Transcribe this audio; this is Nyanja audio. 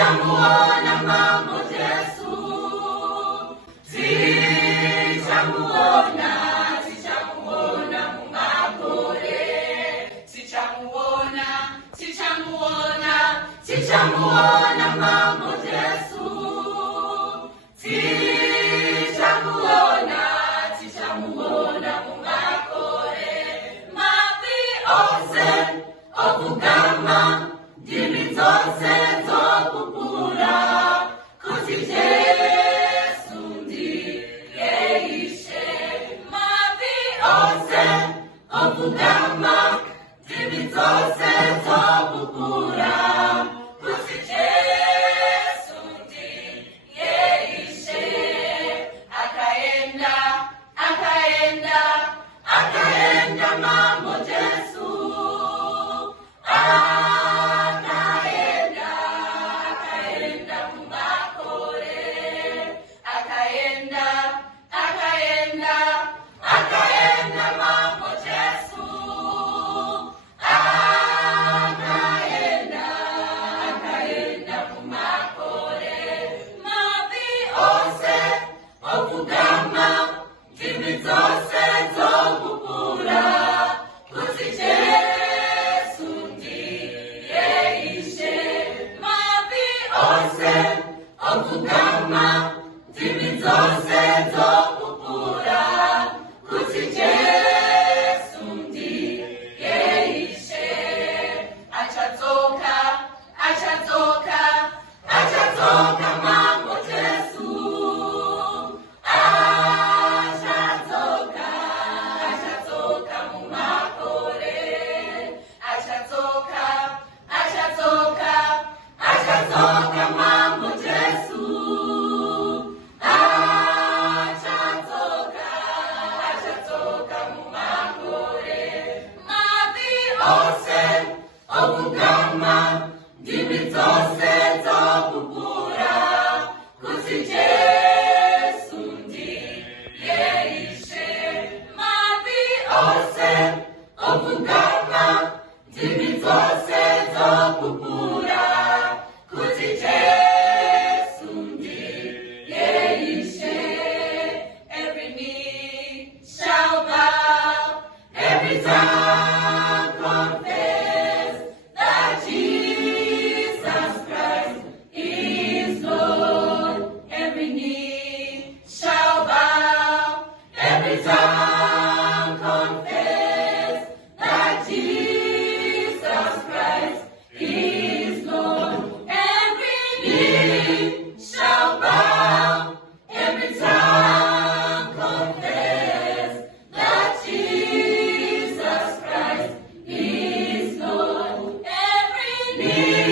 sijamuona mambo Yesu, sijamuona mungakole, sijamuona mambo Yesu, sijamuona mungakole, mavi ose okugama ndimi zose zokukula kuti Yesu ndiye ishe, mavi ose okugama ndimi zose zokukula kuti Yesu ndiye ishe, akaenda mambo Yesu, akaenda mungakole, akaenda mambo Yesu, akaenda mungakole, mavi ose okugama ndimi zose zokukula kuti Yesu ndiye ishe, mavi ose okugama ndimi zose zokukula kuti Yesu ndiye ishe, achadzoka mambo Yesu, achadzoka mungakole, achadzoka mambo Yesu, achadzoka mungakole, mavi ose okugama ndimi zose zokukula kuti Yesu ndiye ishe, mavi ose okugama ndimi zose zokukula kuti Yesu ndiye ishe, every knee shall bow, every tongue confess that Jesus Christ is Lord. Every knee shall bow, every tongue confess that Jesus Christ is Lord. Every knee shall bow, every tongue confess that Jesus Christ is Lord. Every knee